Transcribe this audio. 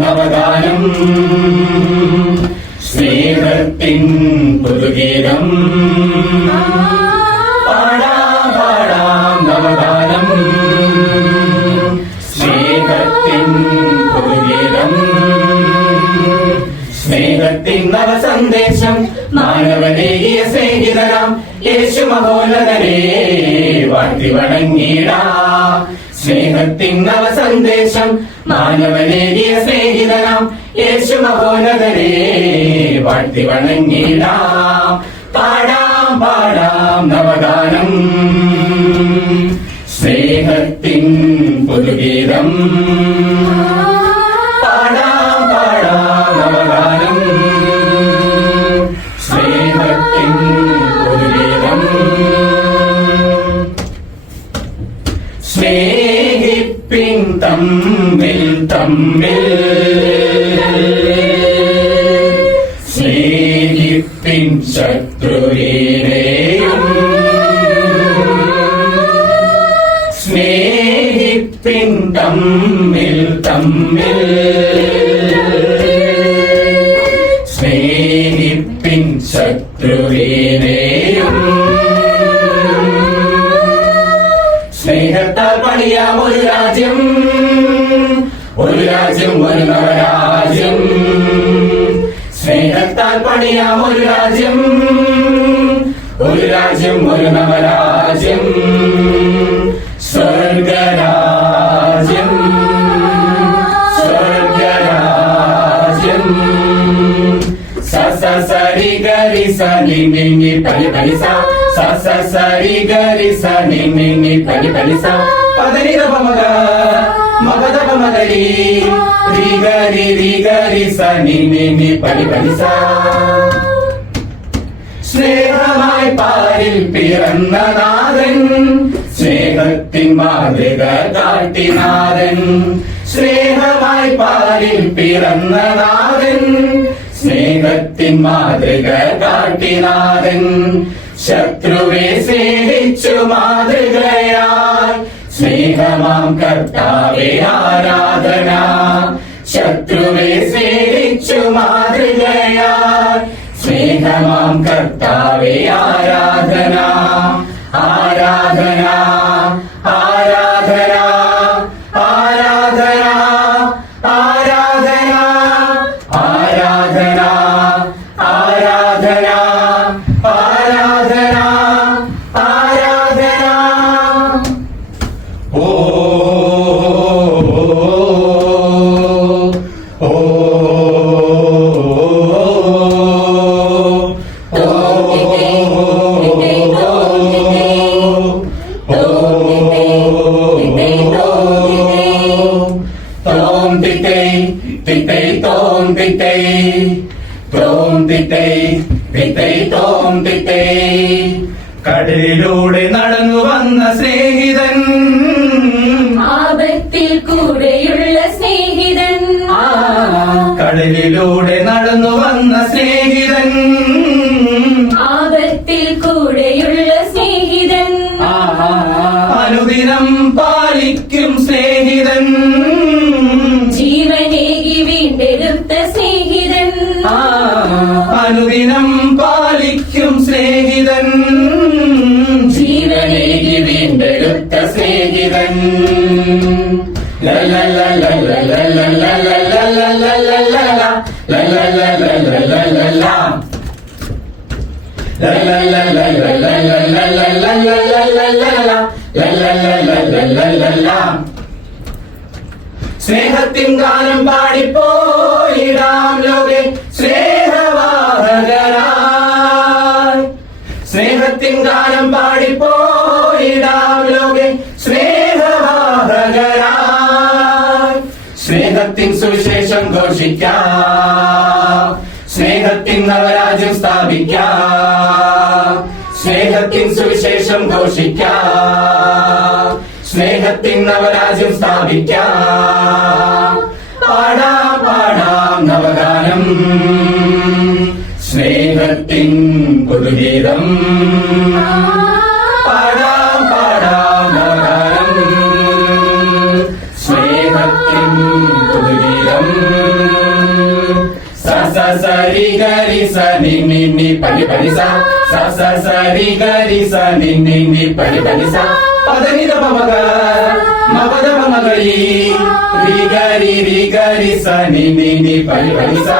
നവഗാനം സ്നേഹത്തിൻ പുതുഗീതം പാടാം നവഗാനം സ്നേഹത്തിൻ പുതുഗീതം സ്നേഹത്തിൻ നവസന്ദേശം മാനവനേകിയ സ്നേഹിതനാം യേശു മഹോന്നതനെ വാഴ്ത്തി വണങ്ങിടാം. സ്നേഹത്തിൻ നവസന്ദേശം മാനവനേകിയ സ്നേഹിതനാം യേശു മഹോന്നതനെ വാഴ്ത്തി വണങ്ങിടാം. പാടാം നവഗാനം സ്നേഹത്തിൻ പുതുഗീതം പാടാം നവഗാനം സ്നേഹത്തിൻ പുതുഗീതം. സ്നേഹിപ്പിൻ തമ്മിൽ സ്നേഹിപ്പിൻ ശത്രുവിനെയും സ്നേഹിപ്പിൻ തമ്മിൽ സ്നേഹിപ്പിൻ ശത്രുവിനെയും സ്നേഹത്താൽ പണിയാം ഒരു രാജ്യം ഒരു നവരാജ്യം. സ്നേഹത്താൽ പണിയാം ഒരു രാജ്യം ഒരു നവരാജ്യം. സ്വർഗരാജ്യം സരി ഗരി സനി മിങ്ങി പനി പനിസ സരി ഗരി സനി മിങ്ങി പനി പനിസ പദനി മഗ മഗദ മഗരി രി ഗരി സനി മിങ്ങി പനി പനിസ. സ്നേഹമായി പാരിൽ പിറന്ന നാഥൻ സ്നേഹത്തിൻ മാതൃക കാട്ടിനാഥൻ. സ്നേഹമായി പാരിൽ പിറന്ന നാഥൻ സ്നേഹത്തിൻ മാതൃക കാട്ടിനാഥൻ. ശത്രുവെ സ്നേഹിച്ചു മാതൃകയാൽ സ്നേഹമാം കർത്താവേ ആരാധന. ശത്രുവെ സ്നേഹിച്ചു മാതൃകയാൽ സ്നേഹമാം കർത്താവേ ആരാധന. ആരാധന ആരാധന ആരാധന ആരാധന ആരാധന ആരാധന ആരാധന ആരാധന. ഓ കടലിലൂടെ നടന്നു വന്ന സ്നേഹിതൻ ആപത്തിൽ കൂടെയുള്ള സ്നേഹിതൻ. കടലിലൂടെ നടന്നു വന്ന സ്നേഹിതൻ ആപത്തിൽ കൂടെയുള്ള സ്നേഹിതൻ. അനുദിനം പാലിക്കും സ്നേഹിതൻ ജീവനേകി വീണ്ടെടുത്ത സ്നേഹിതൻ. അനുദിനം പാലിക്കും സ്നേഹിതൻ ജീവനേകി വീണ്ടെടുത്ത സ്നേഹിതൻ. സ്നേഹത്തിൻ ഗാനം പാടിപ്പോയിടാം ലോകെ സ്നേഹവാഹകരായി. സ്നേഹത്തിൻ ഗാനം പാടിപ്പോയിടാം ലോകെ സ്നേഹവാഹകരായി. സ്നേഹത്തിൻ സുവിശേഷം ഘോഷിക്കാം സ്നേഹത്തിൻ നവരാജ്യം സ്ഥാപിക്കാം. സ്നേഹ സ്നേഹത്തിൻ സുവിശേഷം ഘോഷിക്കാം, സ്നേഹത്തിൻ നവരാജ്യം സ്ഥാപിക്കാം. പാടാം പാടാം നവഗാനം, സ്നേഹത്തിൻ പുതുഗീതം. പാടാം പാടാം നവഗാനം, സ്നേഹത്തിൻ പുതുഗീതം. സ സ സരി ഗരി സ നി നി നി പനി പനി സ. സ സ സരി ഗരി സ നി നി നി പനി പനി സ. പദനി ദ പമഗ മപദ പമഗരി രി ഗരി സ നി നി നി പനി പനി സ.